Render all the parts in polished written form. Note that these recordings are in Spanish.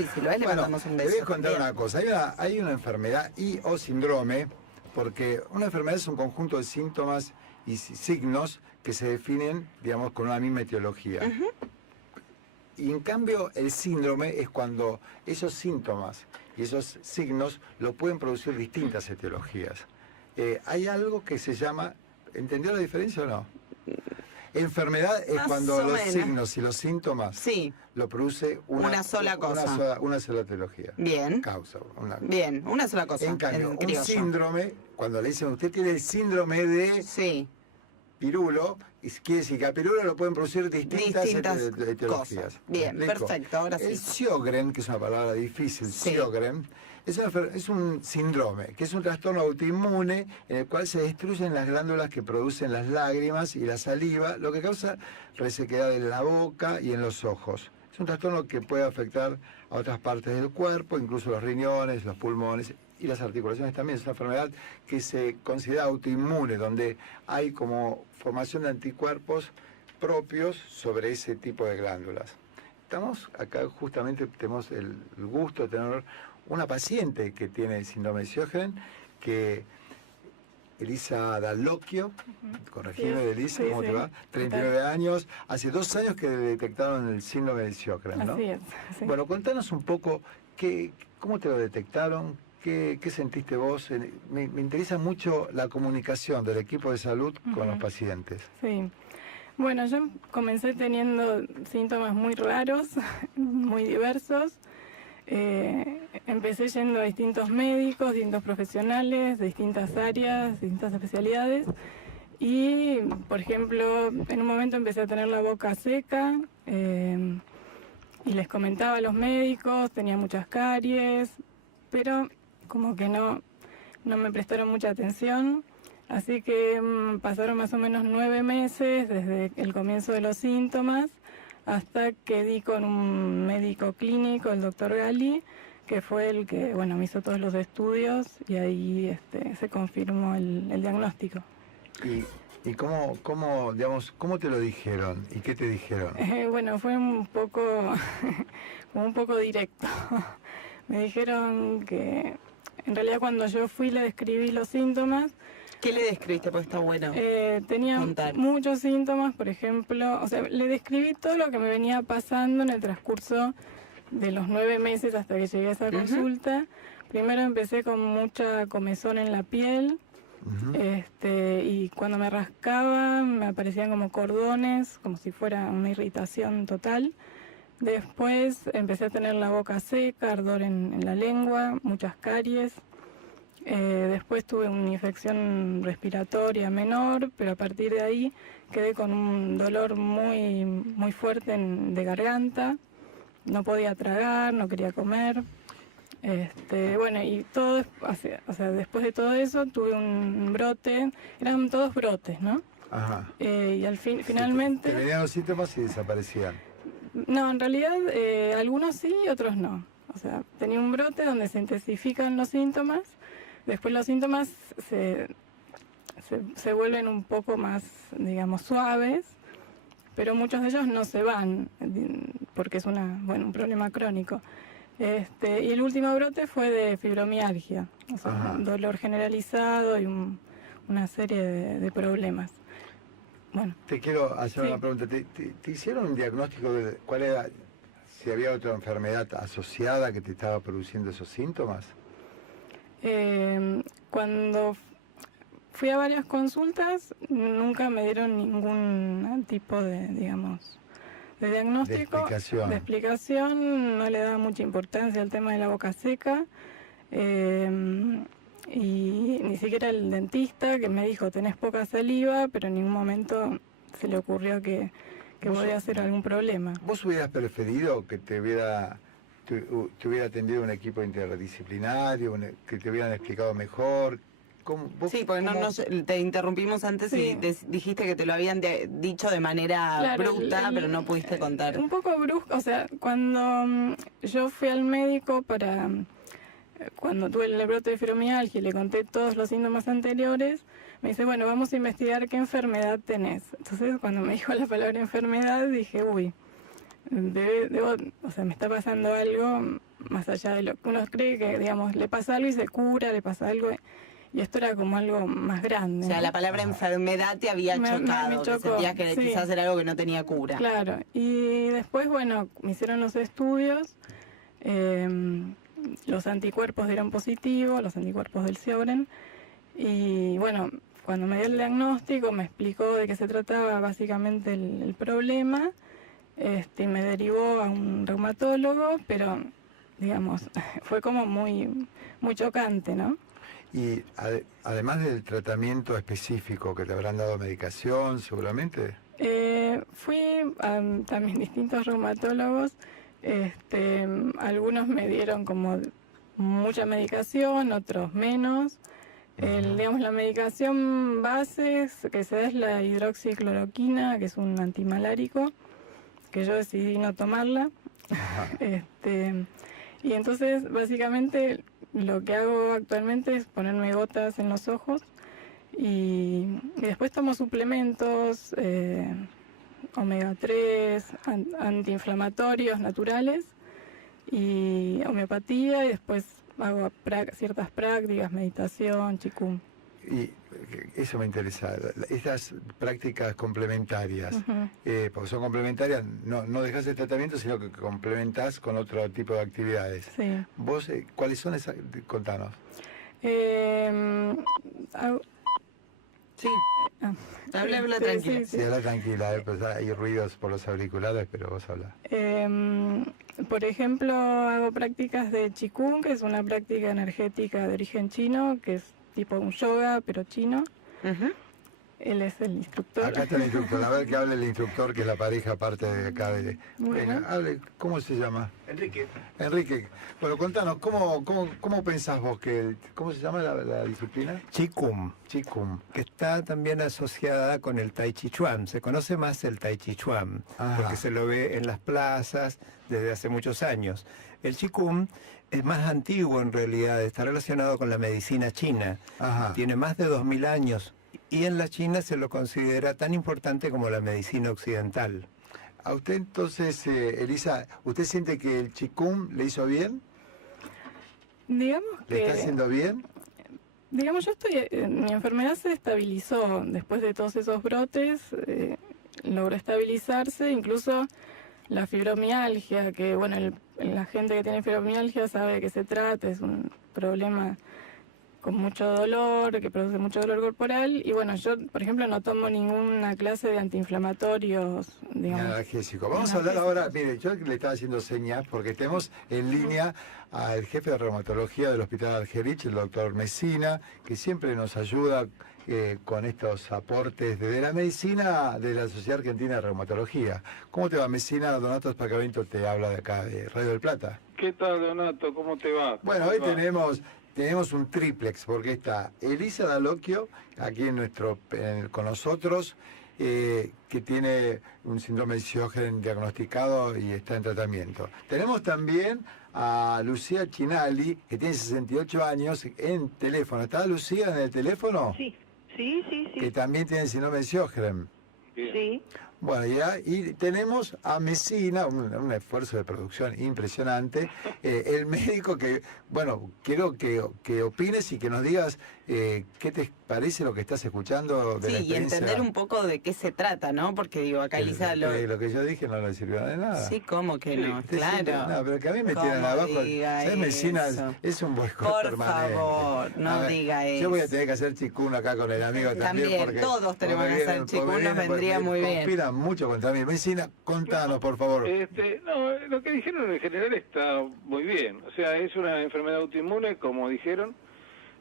difícil, ¿ves? Le Bueno, mandamos un te beso. voy a contar también. una cosa. Hay una enfermedad o síndrome, porque una enfermedad es un conjunto de síntomas y signos que se definen, digamos, con una misma etiología. Y en cambio, el síndrome es cuando esos síntomas y esos signos lo pueden producir distintas etiologías. Hay algo que se llama, ¿entendió la diferencia o no? Enfermedad es Más cuando o los menos. signos y los síntomas Sí, lo produce Una sola cosa. Una sola etiología. bien. Causa. Bien, una sola cosa. En cambio, un criollo. síndrome, cuando le dicen usted tiene el síndrome de Sí, Pirulo, y quiere decir que a Pirulo lo pueden producir distintas etiologías. cosas. Bien, ¿Me explico? perfecto, ahora sí. El Sjögren, que es una palabra difícil, Sí. Sjögren, es un síndrome, que es un trastorno autoinmune en el cual se destruyen las glándulas que producen las lágrimas y la saliva, lo que causa resequedad en la boca y en los ojos. Es un trastorno que puede afectar a otras partes del cuerpo, incluso los riñones, los pulmones y las articulaciones también. Es una enfermedad que se considera autoinmune, donde hay como formación de anticuerpos propios sobre ese tipo de glándulas. Estamos acá, justamente tenemos el gusto de tener una paciente que tiene el síndrome de Sjögren, que Elisa Dallocchio, corregime, Sí, Elisa, sí, ¿cómo te sí. va? 39 años, hace 2 años que detectaron el síndrome de Sjögren, ¿no? Así es, sí. Bueno, contanos un poco cómo te lo detectaron, qué sentiste vos. Me interesa mucho la comunicación del equipo de salud con los pacientes. Sí. Bueno, yo comencé teniendo síntomas muy raros, muy diversos. Empecé yendo a distintos médicos, distintos profesionales, de distintas áreas, distintas especialidades. Y, por ejemplo, en un momento empecé a tener la boca seca y les comentaba a los médicos, tenía muchas caries, pero como que no me prestaron mucha atención. Así que pasaron más o menos 9 meses desde el comienzo de los síntomas hasta que di con un médico clínico, el doctor Gali, que fue el que me hizo todos los estudios y ahí se confirmó el diagnóstico. ¿Y cómo te lo dijeron? ¿Y qué te dijeron? Fue un poco, como un poco directo. Me dijeron que en realidad cuando yo fui le describí los síntomas. ¿Qué le describiste? Porque está bueno. Tenía contar. muchos síntomas, por ejemplo, le describí todo lo que me venía pasando en el transcurso de los 9 meses hasta que llegué a esa consulta. Primero empecé con mucha comezón en la piel, y cuando me rascaba me aparecían como cordones, como si fuera una irritación total. Después empecé a tener la boca seca, ardor en la lengua, muchas caries. Después tuve una infección respiratoria menor, pero a partir de ahí quedé con un dolor muy, muy fuerte de garganta. No podía tragar, no quería comer. Y todo, después de todo eso tuve un brote, eran todos brotes, ¿no? Ajá. Y finalmente... Te venían los síntomas y desaparecían. No, en realidad algunos sí y otros no. O sea, tenía un brote donde se intensifican los síntomas, después los síntomas se vuelven un poco más, digamos, suaves, pero muchos de ellos no se van, porque es un problema crónico. Y el último brote fue de fibromialgia, o sea, un dolor generalizado y una serie de problemas. Bueno. Te quiero hacer Sí. una pregunta. ¿Te hicieron un diagnóstico de cuál era, si había otra enfermedad asociada que te estaba produciendo esos síntomas? Cuando fui a varias consultas, nunca me dieron ningún tipo de diagnóstico. De explicación, no le daba mucha importancia al tema de la boca seca. Y ni siquiera el dentista, que me dijo tenés poca saliva, pero en ningún momento se le ocurrió que podía ser algún problema. ¿Vos hubieras preferido que te hubiera atendido un equipo interdisciplinario, que te hubieran explicado mejor? Sí, porque te interrumpimos antes y dijiste que te lo habían dicho de manera bruta, pero no pudiste contar. Un poco brusco, o sea, cuando yo fui al médico cuando tuve el brote de fibromialgia y le conté todos los síntomas anteriores, me dice, bueno, vamos a investigar qué enfermedad tenés. Entonces, cuando me dijo la palabra enfermedad, dije, uy, me está pasando algo más allá de lo que uno cree que, digamos, le pasa algo y se cura, le pasa algo, y esto era como algo más grande. O sea, ¿no? la palabra enfermedad te había chocado, que sentías que sí. quizás era algo que no tenía cura. Claro, y después, bueno, me hicieron los estudios, los anticuerpos dieron positivo, los anticuerpos del Sjögren, y bueno, cuando me dio el diagnóstico me explicó de qué se trataba básicamente el problema, y me derivó a un reumatólogo, pero digamos, fue como muy chocante, ¿no? Y además del tratamiento específico, que te habrán dado medicación seguramente. Fui a también distintos reumatólogos, algunos me dieron como mucha medicación, otros menos. Digamos, la medicación base que se da es la hidroxicloroquina, que es un antimalárico, que yo decidí no tomarla. Y entonces, básicamente, lo que hago actualmente es ponerme gotas en los ojos y después tomo suplementos, omega 3, antiinflamatorios naturales y homeopatía, y después hago ciertas prácticas, meditación, Qigong. Y eso me interesa, estas prácticas complementarias, porque son complementarias, no dejas el tratamiento, sino que complementás con otro tipo de actividades. Sí. ¿Vos cuáles son esas? Contanos. Sí, habla tranquila. Sí, habla tranquila, pues hay ruidos por los auriculares, pero vos habla. Por ejemplo, hago prácticas de Qigong, que es una práctica energética de origen chino, que es tipo un yoga, pero chino. Él es el instructor. Acá está el instructor, a ver que hable el instructor, que es la pareja aparte de acá. Venga, hable, ¿cómo se llama? Enrique. Enrique. Bueno, contanos, ¿cómo pensás vos que cómo se llama la disciplina? Qigong, Qigong. que está también asociada con el Tai Chi Chuan. Se conoce más el Tai Chi Chuan, porque se lo ve en las plazas desde hace muchos años. El Qigong es más antiguo en realidad, está relacionado con la medicina china. Tiene más de 2000 años. Y en la China se lo considera tan importante como la medicina occidental. A usted entonces, Elisa, ¿usted siente que el Qigong le hizo bien? Digamos que... ¿Le está haciendo bien? Digamos, mi enfermedad se estabilizó después de todos esos brotes, logró estabilizarse, incluso la fibromialgia, que bueno, la gente que tiene fibromialgia sabe de qué se trata, es un problema con mucho dolor, que produce mucho dolor corporal, y bueno, yo, por ejemplo, no tomo ninguna clase de antiinflamatorios, digamos. Analgésico. Vamos a hablar ahora, mire, yo le estaba haciendo señas porque tenemos en línea al jefe de reumatología del Hospital Argerich, el doctor Messina, que siempre nos ayuda con estos aportes de la medicina de la Sociedad Argentina de Reumatología. ¿Cómo te va, Messina? Donato Spacavento te habla de acá, de Radio del Plata. ¿Qué tal, Donato? ¿Cómo te va? Bueno, hoy tenemos un triplex, porque está Elisa Dalocchio, aquí con nosotros, que tiene un síndrome de Sjögren diagnosticado y está en tratamiento. Tenemos también a Lucía Chinali, que tiene 68 años, en teléfono. ¿Está Lucía en el teléfono? Sí. Que también tiene síndrome de Sjögren. Sí. Bueno, y tenemos a Messina, un esfuerzo de producción impresionante, el médico que, bueno, quiero que opines y que nos digas qué te parece lo que estás escuchando de la Sí, y experiencia. entender un poco de qué se trata, ¿no? Porque digo, acá Elisa lo que yo dije no le sirvió de nada. Sí, ¿cómo que no? Claro. No, pero que a mí me tiran ¿Cómo abajo. diga ¿Sabes? Messina eso? es un boicot Por permanente. favor, no A ver, diga eso. Yo voy a tener que hacer Qigong acá con el amigo también. También, todos tenemos que hacer Qigong, nos vendría muy bien. Conspiran mucho contra mí. Messina, contanos, por favor. No, lo que dijeron en general está muy bien. O sea, es una enfermedad autoinmune, como dijeron.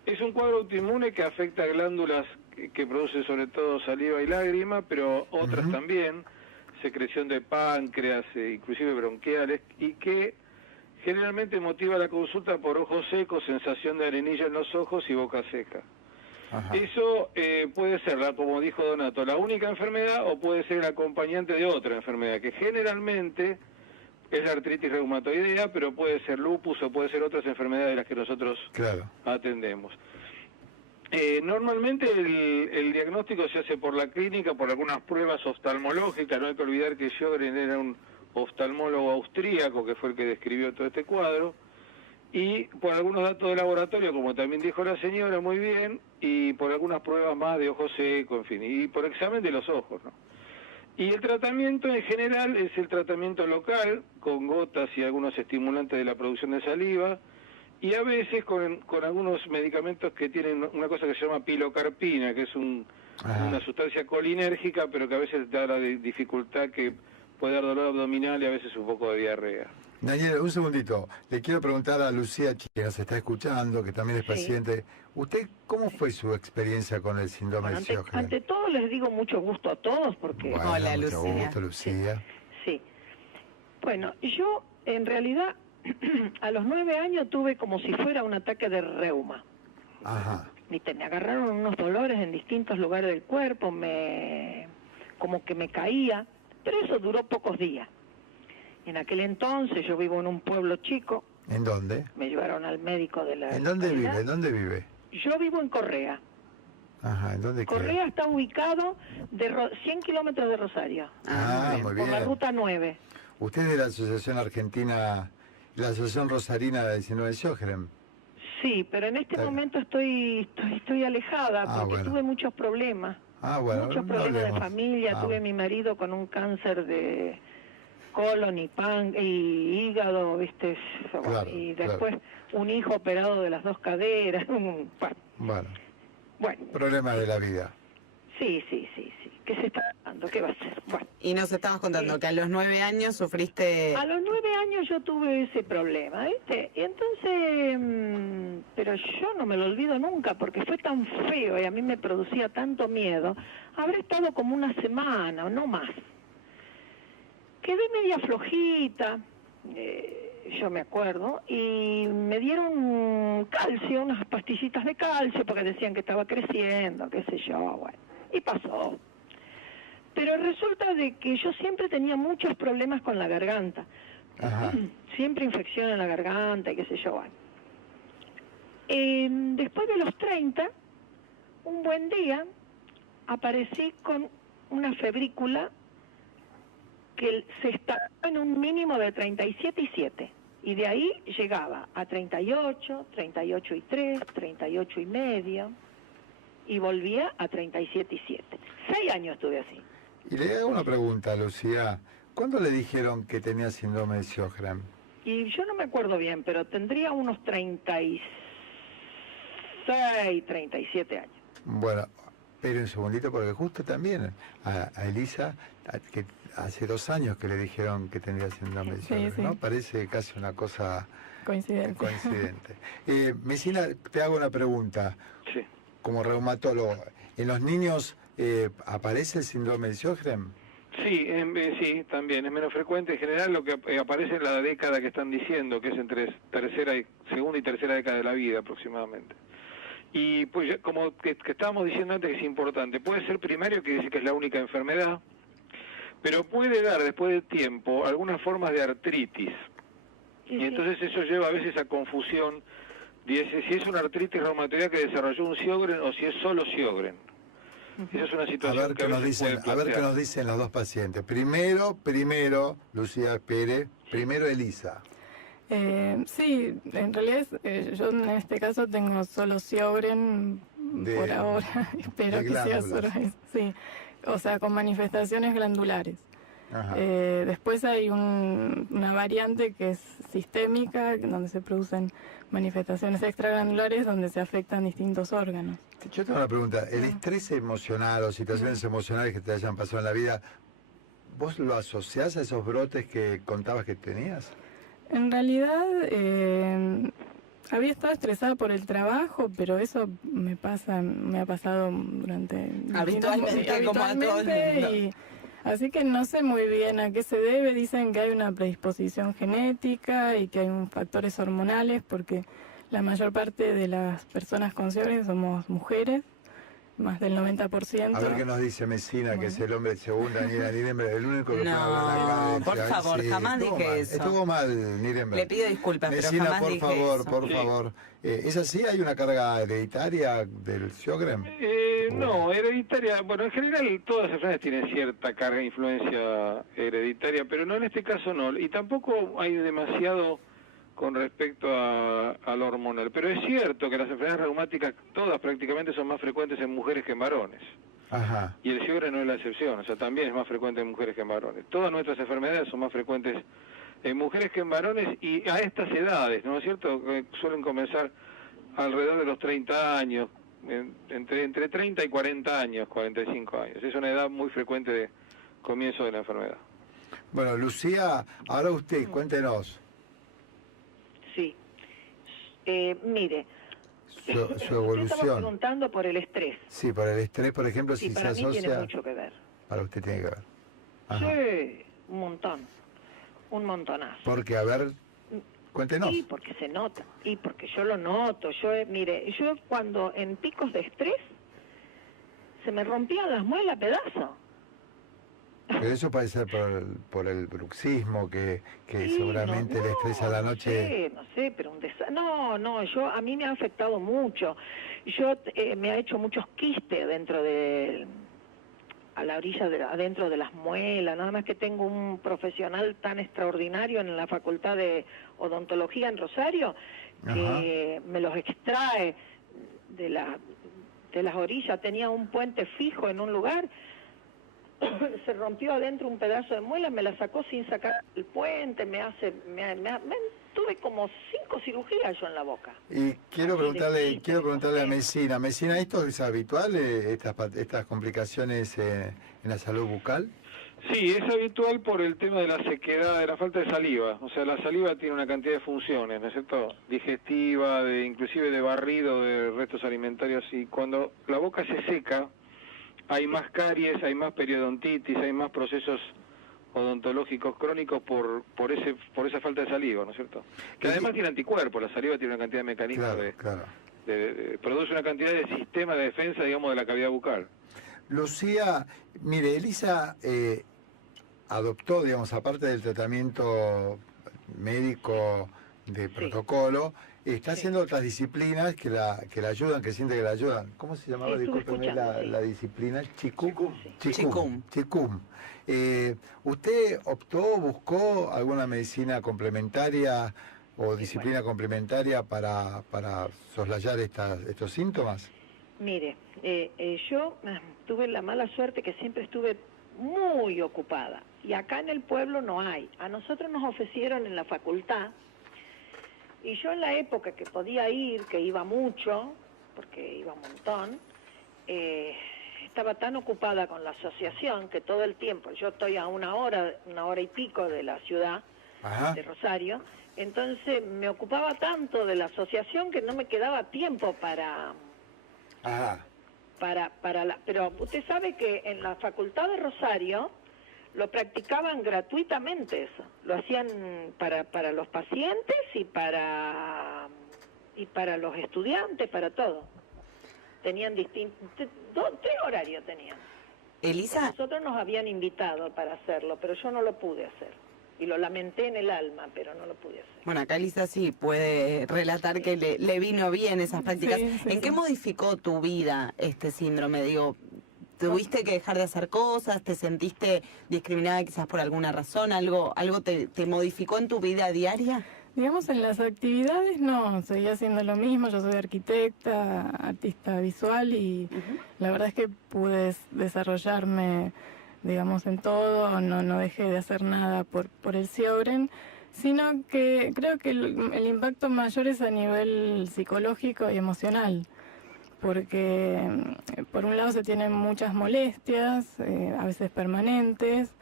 Es un cuadro autoinmune que afecta glándulas que producen sobre todo saliva y lágrima, pero otras también, secreción de páncreas, inclusive bronquiales, y que generalmente motiva la consulta por ojos secos, sensación de arenilla en los ojos y boca seca. Eso puede ser, como dijo Donato, la única enfermedad o puede ser el acompañante de otra enfermedad, que generalmente es la artritis reumatoidea, pero puede ser lupus o puede ser otras enfermedades de las que nosotros atendemos. Normalmente el diagnóstico se hace por la clínica, por algunas pruebas oftalmológicas. No hay que olvidar que Sjögren era un oftalmólogo austríaco, que fue el que describió todo este cuadro. y por algunos datos de laboratorio, como también dijo la señora muy bien, y por algunas pruebas más de ojo seco, en fin, y por examen de los ojos, ¿no? Y el tratamiento en general es el tratamiento local, con gotas y algunos estimulantes de la producción de saliva, y a veces con algunos medicamentos que tienen una cosa que se llama pilocarpina, que es una sustancia colinérgica, pero que a veces da la dificultad que puede dar dolor abdominal y a veces un poco de diarrea. Daniel, un segundito. Le quiero preguntar a Lucía, que nos está escuchando, que también es paciente. ¿Usted cómo fue su experiencia con el síndrome de Sjögren? Ante todo les digo mucho gusto a todos porque... Bueno, Hola, mucho Lucía. gusto, Lucía. Sí. Bueno, yo en realidad a los 9 años tuve como si fuera un ataque de reuma. Ajá. ¿Viste? Me agarraron unos dolores en distintos lugares del cuerpo, como que me caía, pero eso duró pocos días. En aquel entonces yo vivo en un pueblo chico, ¿En dónde? me llevaron al médico de la... ¿En dónde vive? localidad. ¿En dónde vive? Yo vivo en Correa. Ajá, ¿en dónde queda? Correa está ubicado de 100 kilómetros de Rosario, Ah, muy bien. por la ruta 9. ¿Usted es de la Asociación Argentina, la Asociación Rosarina del síndrome de Sjögren? Sí, pero en este Está bien. momento estoy alejada porque bueno. tuve muchos problemas. Ah, bueno. Muchos no problemas de hablemos. familia. Ah, Tuve mi marido con un cáncer de colon y hígado, ¿viste? Claro, Y después un hijo operado de las 2 caderas. Bueno, problemas de la vida. Sí. ¿Qué se está dando? ¿Qué va a ser? Bueno. Y nos estabas contando que a los 9 años sufriste... A los 9 años yo tuve ese problema, ¿viste? Y entonces, pero yo no me lo olvido nunca porque fue tan feo y a mí me producía tanto miedo. Habré estado como una semana o no más. Quedé media flojita, yo me acuerdo, y me dieron calcio, unas pastillitas de calcio porque decían que estaba creciendo, qué sé yo, bueno. Y pasó. Pero resulta de que yo siempre tenía muchos problemas con la garganta. Ajá. Siempre infección en la garganta y qué sé yo, bueno. Después de los 30, un buen día, aparecí con una febrícula que se estaba en un mínimo de 37,7. Y de ahí llegaba a 38, 38,3, 38,5 y volvía a 37,7. 6 años estuve así. Y le hago una pregunta, Lucía. ¿Cuándo le dijeron que tenía síndrome de Sjögren? Y yo no me acuerdo bien, pero tendría unos 36, 37 años. Bueno, pero un segundito, porque justo también a Elisa, que hace 2 años que le dijeron que tenía síndrome de Sjögren, sí. ¿no? Parece casi una cosa Coincidente. Mesina, te hago una pregunta. Sí. Como reumatólogo, ¿en los niños aparece el síndrome de Sjögren? Sí, sí, también es menos frecuente. En general lo que aparece en la década que están diciendo, que es entre segunda y tercera década de la vida aproximadamente. Y pues como que estábamos diciendo antes que es importante, puede ser primario, que dice que es la única enfermedad, pero puede dar después de tiempo algunas formas de artritis. Y entonces eso lleva a veces a confusión de si es una artritis reumatoidea que desarrolló un Sjögren o si es solo Sjögren. Esa es una A situación ver que qué nos veces dicen, puede a ver qué plantear. nos dicen las dos pacientes. Primero, Lucía Pérez, primero Elisa. Sí, en realidad yo en este caso tengo solo Sjögren por ahora, espero de que sea glándulas. solo eso, sí, o sea, con manifestaciones glandulares. Ajá. Después hay una variante que es sistémica, donde se producen manifestaciones extraglandulares donde se afectan distintos órganos. Yo tengo una pregunta. ¿El estrés emocional o situaciones emocionales que te hayan pasado en la vida, vos lo asociás a esos brotes que contabas que tenías? En realidad había estado estresada por el trabajo, pero eso me ha pasado durante Habitualmente, como a todo el mundo. y así que no sé muy bien a qué se debe. Dicen que hay una predisposición genética y que hay factores hormonales, porque la mayor parte de las personas con Sjögren somos mujeres, más del 90%. A ver qué nos dice Mesina, que es el hombre según Daniela Nirenberg, el único que puede hablar acá. No, por favor, jamás estuvo dije mal, eso. Estuvo mal, Nirenberg. Le pido disculpas, pero Mesina, jamás por dije favor, eso. por Sí. favor. ¿Es así? ¿Hay una carga hereditaria del Sjögren? No, hereditaria, bueno, en general todas las enfermedades tienen cierta carga de influencia hereditaria, pero no en este caso no, y tampoco hay demasiado con respecto al hormonal. Pero es cierto que las enfermedades reumáticas todas prácticamente son más frecuentes en mujeres que en varones. Ajá. Y el Sjögren no es la excepción, o sea, también es más frecuente en mujeres que en varones. Todas nuestras enfermedades son más frecuentes en mujeres que en varones y a estas edades, ¿no es cierto? Suelen comenzar alrededor de los 30 años, entre 30 y 40 años, 45 años. Es una edad muy frecuente de comienzo de la enfermedad. Bueno, Lucía, ahora usted, cuéntenos Sí. Mire, su usted estaba evolución. preguntando por el estrés. Sí, por el estrés, por ejemplo, Sí, si se para mí tiene asocia... mucho que ver. Para usted tiene que ver. Ajá. Sí, un montón. Un montonazo. Porque, a ver, cuéntenos. Sí, porque se nota. Y porque yo lo noto. Mire, yo cuando en picos de estrés se me rompían las muelas a pedazos. Pero eso puede ser por el bruxismo, que Sí, seguramente el estrés a la noche... No sé, pero no, a mí me ha afectado mucho. Me ha hecho muchos quistes a la orilla, adentro de las muelas, nada más que tengo un profesional tan extraordinario en la Facultad de Odontología en Rosario, que me los extrae de las orillas. Tenía un puente fijo en un lugar, se rompió adentro un pedazo de muela, me la sacó sin sacar el puente, tuve como 5 cirugías yo en la boca. Y quiero preguntarle a Mesina. Mesina, ¿esto es habitual, estas complicaciones en la salud bucal? Sí, es habitual por el tema de la sequedad, de la falta de saliva. O sea, la saliva tiene una cantidad de funciones, ¿no es cierto? Digestiva, inclusive de barrido de restos alimentarios. Y cuando la boca se seca, hay más caries, hay más periodontitis, hay más procesos odontológicos crónicos por esa falta de saliva, ¿no es cierto? Que además tiene anticuerpos, la saliva tiene una cantidad de mecanismos produce una cantidad de sistema de defensa, digamos, de la cavidad bucal. Lucía, mire, Elisa adoptó, digamos, aparte del tratamiento médico de protocolo, está haciendo otras disciplinas que la ayudan, que siente que la ayudan. ¿Cómo se llamaba? Discúlpeme la disciplina. Chicum. ¿Usted buscó alguna medicina complementaria o disciplina complementaria para soslayar estos síntomas? Mire, yo tuve la mala suerte que siempre estuve muy ocupada y acá en el pueblo no hay. A nosotros nos ofrecieron en la facultad y yo en la época que podía ir, que iba mucho, porque iba un montón, estaba tan ocupada con la asociación que todo el tiempo, yo estoy a una hora y pico de la ciudad de Rosario, entonces me ocupaba tanto de la asociación que no me quedaba tiempo pero usted sabe que en la Facultad de Rosario lo practicaban gratuitamente eso, lo hacían para los pacientes y para los estudiantes, para todo. Tenían 3 horarios tenían. Elisa, Nosotros nos habían invitado para hacerlo, pero yo no lo pude hacer. Y lo lamenté en el alma, pero no lo pude hacer. bueno, acá Elisa sí puede relatar que le vino bien esas prácticas. Sí, ¿En qué modificó tu vida este síndrome? Digo, ¿tuviste que dejar de hacer cosas? ¿Te sentiste discriminada quizás por alguna razón? ¿Algo te modificó en tu vida diaria? Digamos, en las actividades no, seguía haciendo lo mismo. Yo soy arquitecta, artista visual y la verdad es que pude desarrollarme, digamos, en todo, no dejé de hacer nada por el Sjögren, sino que creo que el impacto mayor es a nivel psicológico y emocional, porque por un lado se tienen muchas molestias, a veces permanentes,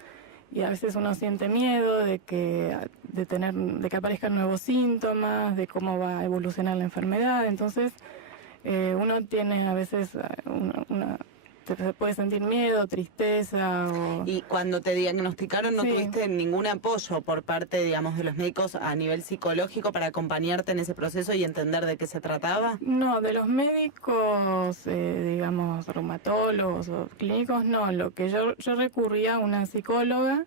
y a veces uno siente miedo de que aparezcan nuevos síntomas, de cómo va a evolucionar la enfermedad. Entonces uno tiene a veces se puede sentir miedo, tristeza. Y cuando te diagnosticaron, ¿no Sí. tuviste ningún apoyo por parte, digamos, de los médicos a nivel psicológico para acompañarte en ese proceso y entender de qué se trataba? No, de los médicos, digamos, reumatólogos o clínicos, no. Lo que yo recurría a una psicóloga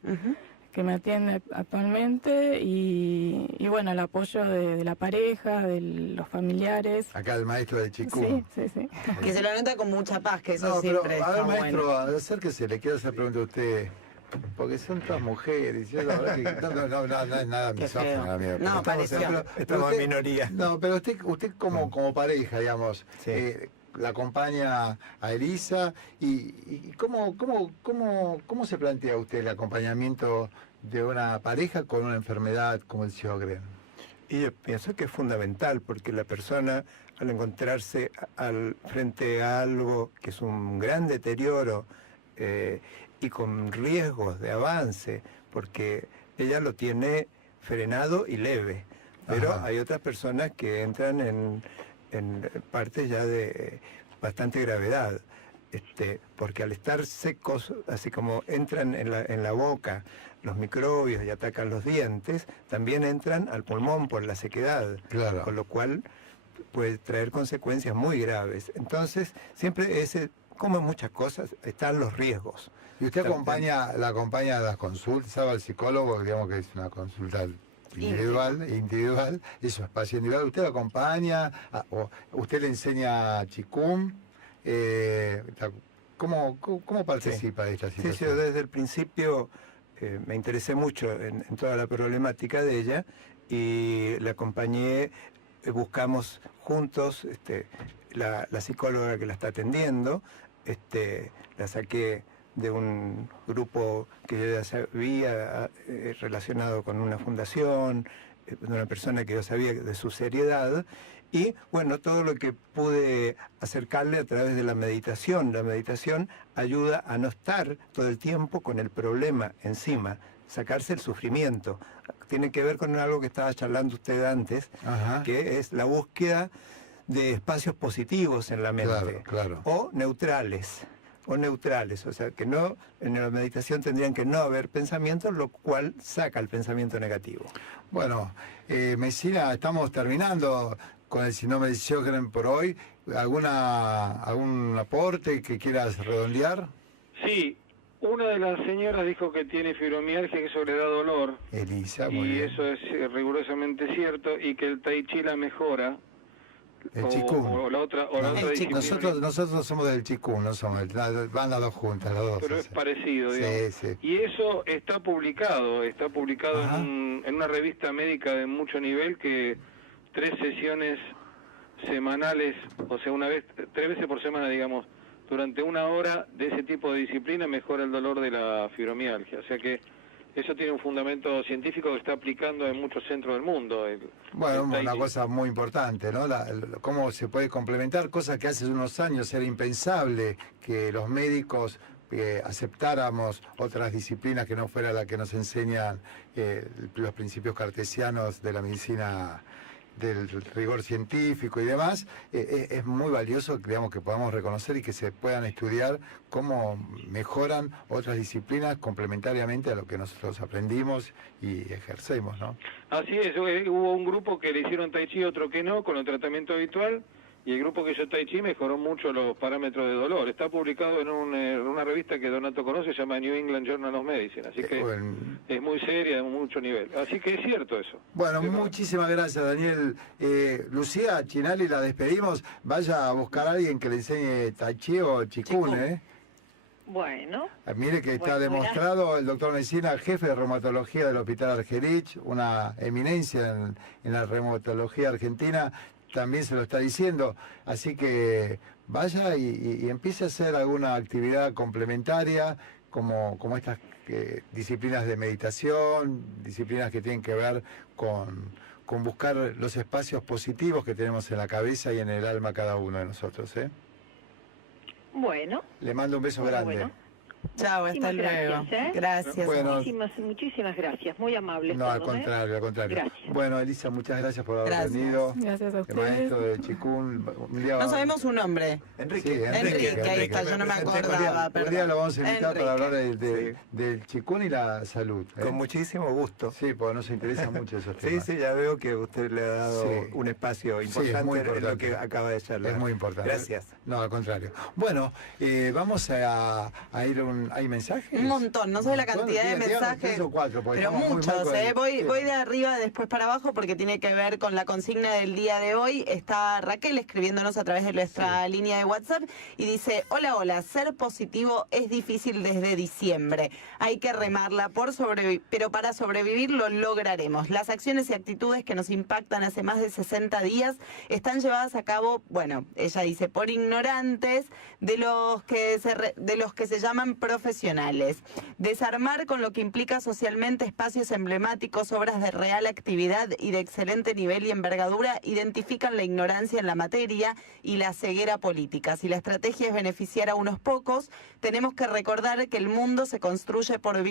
que me atiende actualmente y bueno, el apoyo de la pareja, de los familiares. Acá el maestro de Chicum. Sí. Que se lo nota con mucha paz, que eso No, pero, siempre a está ver, maestro, bueno. acérquese, le quiero hacer pregunta a usted. porque son todas mujeres. Yo la verdad que no es nada Qué misógino, feo. amigo. No, Pero pareció. Estamos en minoría. No, pero usted como pareja, digamos, Sí. la acompaña a Elisa y ¿cómo se plantea usted el acompañamiento de una pareja con una enfermedad como el Sjögren? Y yo pienso que es fundamental porque la persona al encontrarse frente a algo que es un gran deterioro y con riesgos de avance, porque ella lo tiene frenado y leve, pero Ajá. hay otras personas que entran en partes ya de bastante gravedad. Porque al estar secos, así como entran en la boca los microbios y atacan los dientes, también entran al pulmón por la sequedad, Claro. con lo cual puede traer consecuencias muy graves. Entonces, siempre como en muchas cosas, están los riesgos. ¿Y usted la acompaña a las consultas, sabe al psicólogo, digamos que es una consulta individual, es un espacio individual? ¿Usted lo acompaña? ¿O usted le enseña Qigong? ¿Cómo participa de esta situación? Sí, yo desde el principio me interesé mucho en toda la problemática de ella y la acompañé, buscamos juntos la psicóloga que la está atendiendo, la saqué de un grupo que yo ya sabía relacionado con una fundación, de una persona que yo sabía de su seriedad. Y bueno, todo lo que pude acercarle a través de la meditación. La meditación ayuda a no estar todo el tiempo con el problema encima, sacarse el sufrimiento. Tiene que ver con algo que estaba charlando usted antes, Ajá. que es la búsqueda de espacios positivos en la mente. Claro. O neutrales, o sea, que no, en la meditación tendrían que no haber pensamientos, lo cual saca el pensamiento negativo. Bueno, Messina, estamos terminando con el síndrome de Sjögren por hoy. ¿Algún aporte que quieras redondear? Sí, una de las señoras dijo que tiene fibromialgia, que eso le da dolor. Elisa, muy Y bien. eso es rigurosamente cierto, y que el tai chi la mejora. El Qigong. O la otra El disciplina. Nosotros somos del Qigong, no somos van las dos juntas, las dos. Pero o es sea. parecido, Sí, digamos. sí. Y eso está publicado Ajá. en una revista médica de mucho nivel, que 3 sesiones semanales, o sea, 3 veces por semana, digamos, durante 1 hora de ese tipo de disciplina mejora el dolor de la fibromialgia. O sea que eso tiene un fundamento científico que está aplicando en muchos centros del mundo. Bueno, el tai una chi. cosa muy importante, ¿no? Cómo se puede complementar, cosa que hace unos años era impensable que los médicos aceptáramos otras disciplinas que no fuera la que nos enseñan los principios cartesianos de la medicina, del rigor científico y demás. Es muy valioso, digamos, que podamos reconocer y que se puedan estudiar cómo mejoran otras disciplinas complementariamente a lo que nosotros aprendimos y ejercemos, ¿no? Así es, hubo un grupo que le hicieron tai chi, otro que no, con el tratamiento habitual, y el grupo que hizo tai chi mejoró mucho los parámetros de dolor. Está publicado en una revista que Donato conoce, se llama New England Journal of Medicine, así que Bueno. es muy seria, de mucho nivel. Así que es cierto eso. Bueno, Sí, muchísimas gracias, Daniel. Lucía Chinali, la despedimos. Vaya a buscar a alguien que le enseñe Tai Chi o Qigong, Qigong. ¿eh? Bueno, Mire que está Bueno, demostrado, el doctor Messina, jefe de reumatología del Hospital Argerich, una eminencia en la reumatología argentina, también se lo está diciendo. Así que vaya y empiece a hacer alguna actividad complementaria, como estas disciplinas de meditación, disciplinas que tienen que ver con buscar los espacios positivos que tenemos en la cabeza y en el alma cada uno de nosotros, ¿eh? bueno. Le mando un beso Bueno, grande. bueno. Chao, hasta Muchísimas luego. gracias, ¿eh? Gracias. Bueno. Muchísimas gracias, muy amables No, al todos, ¿eh? contrario, al contrario. Gracias. Bueno, Elisa, muchas gracias por haber Gracias. venido. Gracias a El ustedes. maestro de Qigong. Un día No vamos- sabemos su nombre. Enrique. Sí, Enrique, ahí está, yo no me presenté con acordaba. Un día lo vamos a invitar para hablar Enrique. del Qigong y la salud. ¿eh? Con muchísimo gusto. Sí, porque nos interesa mucho esos Sí, temas. sí, ya veo que usted le ha dado Sí. un espacio Sí, es importante, muy en lo importante. que acaba de charlar. Es muy importante. Gracias. No, al contrario. Bueno, vamos a ir ¿Hay mensajes? Un montón, no sé la cantidad de mensajes, 3 o 4, porque pero estamos muy mal muchos, con el voy tema. de arriba después para abajo porque tiene que ver con la consigna del día de hoy. Está Raquel escribiéndonos a través de nuestra línea de WhatsApp y dice: hola, ser positivo es difícil desde diciembre. Hay que remarla pero para sobrevivir lo lograremos. Las acciones y actitudes que nos impactan hace más de 60 días están llevadas a cabo, bueno, ella dice, por ignorantes de los que se llaman profesionales. Desarmar con lo que implica socialmente espacios emblemáticos, obras de real actividad y de excelente nivel y envergadura, identifican la ignorancia en la materia y la ceguera política. Si la estrategia es beneficiar a unos pocos, tenemos que recordar que el mundo se construye por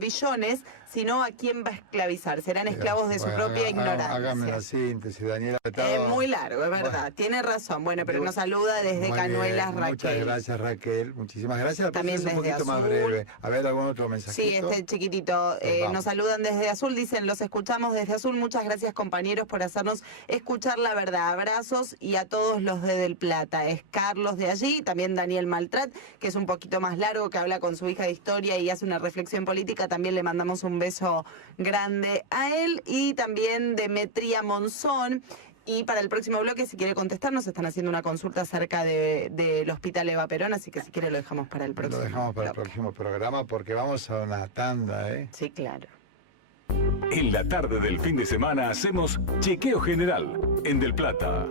billones, sino a quién va a esclavizar. Serán esclavos de su propia ignorancia. Hágame la síntesis, Daniela. Es muy largo, es verdad. Tiene razón. Bueno, pero nos saluda desde Muy Canuelas, bien, Raquel. Muchas gracias, Raquel. Muchísimas gracias. También Es un desde poquito más Azul. breve. A ver, ¿algún otro mensajito? Sí, este chiquitito. Vamos. Nos saludan desde Azul, dicen, los escuchamos desde Azul. Muchas gracias, compañeros, por hacernos escuchar la verdad. Abrazos y a todos los de Del Plata. Es Carlos de allí, también Daniel Maltrat, que es un poquito más largo, que habla con su hija de historia y hace una reflexión política. También le mandamos un beso grande a él. Y también Demetria Monzón. Y para el próximo bloque, si quiere contestar, nos están haciendo una consulta acerca del Hospital Eva Perón, así que si quiere lo dejamos para el próximo. Lo dejamos para el bloque. próximo programa porque vamos a una tanda, ¿eh? Sí, claro. En la tarde del fin de semana hacemos Chequeo General en Del Plata.